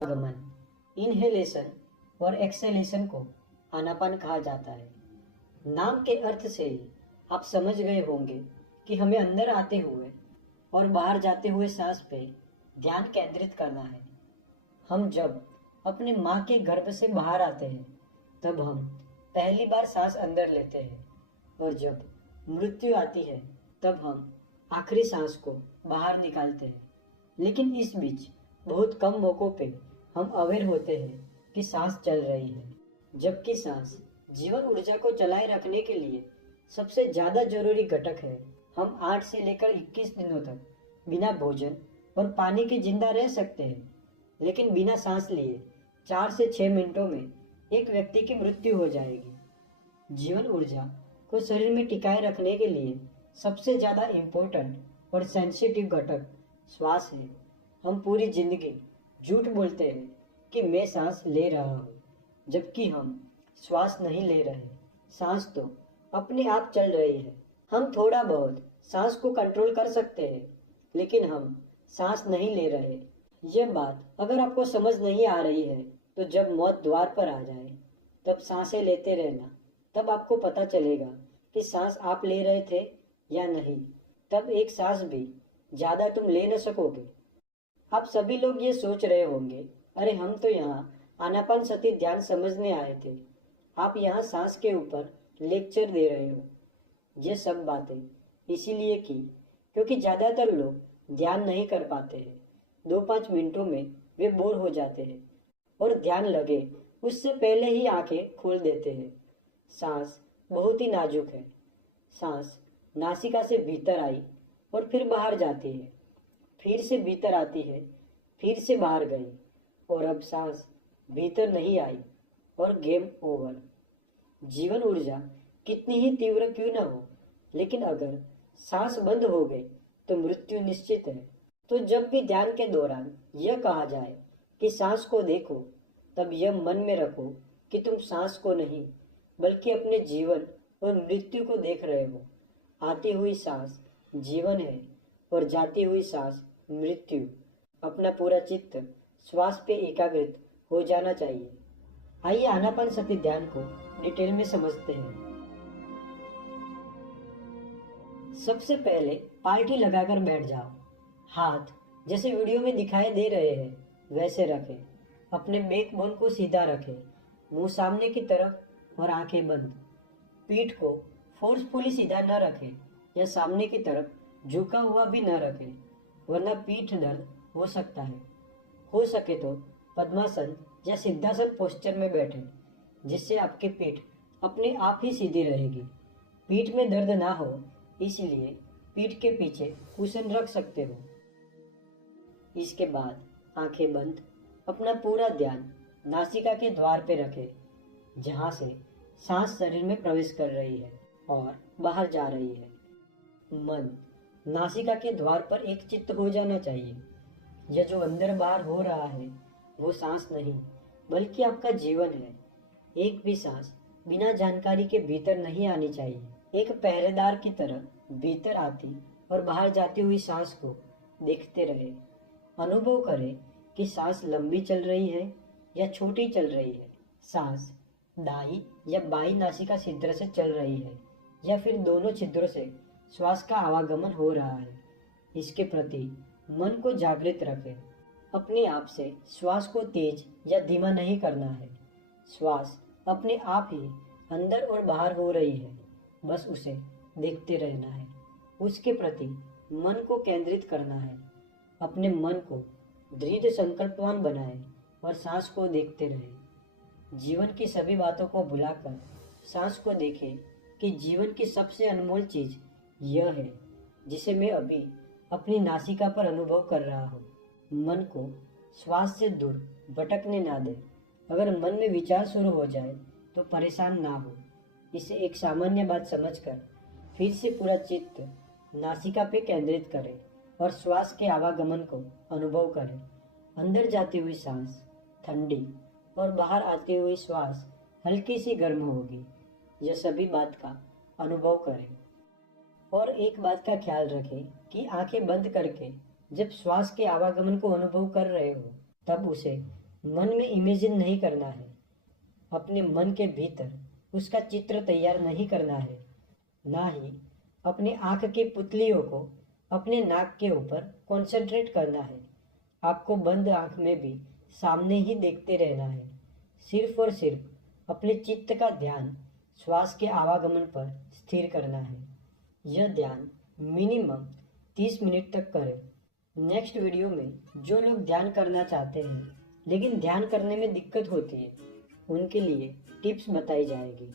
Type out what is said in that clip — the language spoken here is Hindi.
आगमन, इनहेलेशन और एक्सहेलेशन को आनापान कहा जाता है। नाम के अर्थ से ही आप समझ गए होंगे कि हमें अंदर आते हुए और बाहर जाते हुए सांस पे ध्यान केंद्रित करना है। हम जब अपने माँ के गर्भ से बाहर आते हैं तब हम पहली बार सांस अंदर लेते हैं और जब मृत्यु आती है तब हम आखिरी सांस को बाहर निकालते हैं। लेकिन इस बीच बहुत कम मौकों पे हम अवेयर होते हैं कि सांस चल रही है, जबकि सांस जीवन ऊर्जा को चलाए रखने के लिए सबसे ज़्यादा जरूरी घटक है। हम 8 से लेकर 21 दिनों तक बिना भोजन और पानी के जिंदा रह सकते हैं, लेकिन बिना सांस लिए 4 से 6 मिनटों में एक व्यक्ति की मृत्यु हो जाएगी। जीवन ऊर्जा को शरीर में टिकाए रखने के लिए सबसे ज़्यादा इम्पोर्टेंट और सेंसिटिव घटक श्वास है। हम पूरी जिंदगी झूठ बोलते हैं कि मैं सांस ले रहा हूँ, जबकि हम श्वास नहीं ले रहे। सांस तो अपने आप चल रही है। हम थोड़ा बहुत सांस को कंट्रोल कर सकते हैं, लेकिन हम सांस नहीं ले रहे। यह बात अगर आपको समझ नहीं आ रही है तो जब मौत द्वार पर आ जाए तब सांसें लेते रहना। तब आपको पता चलेगा कि सांस आप ले रहे थे या नहीं। तब एक सांस भी ज़्यादा तुम ले न सकोगे। आप सभी लोग ये सोच रहे होंगे, अरे हम तो यहाँ आनापान सती ध्यान समझने आए थे, आप यहाँ सांस के ऊपर लेक्चर दे रहे हो। ये सब बातें इसीलिए की क्योंकि ज़्यादातर लोग ध्यान नहीं कर पाते हैं। 2-5 मिनटों में वे बोर हो जाते हैं और ध्यान लगे उससे पहले ही आंखें खोल देते हैं। सांस बहुत ही नाजुक है। सांस नासिका से भीतर आई और फिर बाहर जाती है, फिर से भीतर आती है, फिर से बाहर गई और अब सांस भीतर नहीं आई और गेम ओवर। जीवन ऊर्जा कितनी ही तीव्र क्यों न हो, लेकिन अगर सांस बंद हो गई तो मृत्यु निश्चित है। तो जब भी ध्यान के दौरान यह कहा जाए कि सांस को देखो, तब यह मन में रखो कि तुम सांस को नहीं बल्कि अपने जीवन और मृत्यु को देख रहे हो। आती हुई सांस जीवन है और जाती हुई सांस मृत्यु। अपना पूरा चित्त श्वास पे एकाग्रित हो जाना चाहिए। आइए आनापान सती ध्यान को डिटेल में समझते हैं। सबसे पहले पालथी लगाकर बैठ जाओ। हाथ जैसे वीडियो में दिखाई दे रहे हैं वैसे रखें। अपने बैकबोन को सीधा रखें, मुंह सामने की तरफ और आंखें बंद। पीठ को फोर्सफुली सीधा न रखें या सामने की तरफ झुका हुआ भी न रखें, वरना पीठ दर्द हो सकता है। हो सके तो पद्मासन या सिद्धासन पोस्चर में बैठें, जिससे आपकी पीठ अपने आप ही सीधी रहेगी। पीठ में दर्द ना हो इसलिए पीठ के पीछे कुशन रख सकते हो। इसके बाद आंखें बंद अपना पूरा ध्यान नासिका के द्वार पे रखें, जहाँ से सांस शरीर में प्रवेश कर रही है और बाहर जा रही है। मन नासिका के द्वार पर एक चित्त हो जाना चाहिए। यह जो अंदर बाहर हो रहा है वो सांस नहीं बल्कि आपका जीवन है। एक भी सांस बिना जानकारी के भीतर नहीं आनी चाहिए। एक पहरेदार की तरह भीतर आती और बाहर जाती हुई सांस को देखते रहे। अनुभव करें कि सांस लंबी चल रही है या छोटी चल रही है। सांस दाई या बाई नासिका छिद्र से चल रही है या फिर दोनों छिद्रों से श्वास का आवागमन हो रहा है। इसके प्रति मन को जागृत रखें। अपने आप से श्वास को तेज या धीमा नहीं करना है। श्वास अपने आप ही अंदर और बाहर हो रही है, बस उसे देखते रहना है। उसके प्रति मन को केंद्रित करना है। अपने मन को दृढ़ संकल्पवान बनाएं और सांस को देखते रहें। जीवन की सभी बातों को भुलाकर सांस को देखें कि जीवन की सबसे अनमोल चीज यह है जिसे मैं अभी अपनी नासिका पर अनुभव कर रहा हूँ। मन को श्वास से दूर भटकने ना दें। अगर मन में विचार शुरू हो जाए तो परेशान ना हो। इसे एक सामान्य बात समझकर फिर से पूरा चित्त नासिका पे केंद्रित करें और श्वास के आवागमन को अनुभव करें। अंदर जाती हुई सांस ठंडी और बाहर आती हुई श्वास हल्की सी गर्म होगी। यह सभी बात का अनुभव करें। और एक बात का ख्याल रखें कि आंखें बंद करके जब श्वास के आवागमन को अनुभव कर रहे हो तब उसे मन में इमेजिन नहीं करना है, अपने मन के भीतर उसका चित्र तैयार नहीं करना है, ना ही अपनी आंख की पुतलियों को अपने नाक के ऊपर कंसंट्रेट करना है। आपको बंद आंख में भी सामने ही देखते रहना है। सिर्फ और सिर्फ अपने चित्त का ध्यान श्वास के आवागमन पर स्थिर करना है। यह ध्यान मिनिमम 30 मिनट तक करें। नेक्स्ट वीडियो में जो लोग ध्यान करना चाहते हैं लेकिन ध्यान करने में दिक्कत होती है, उनके लिए टिप्स बताई जाएगी।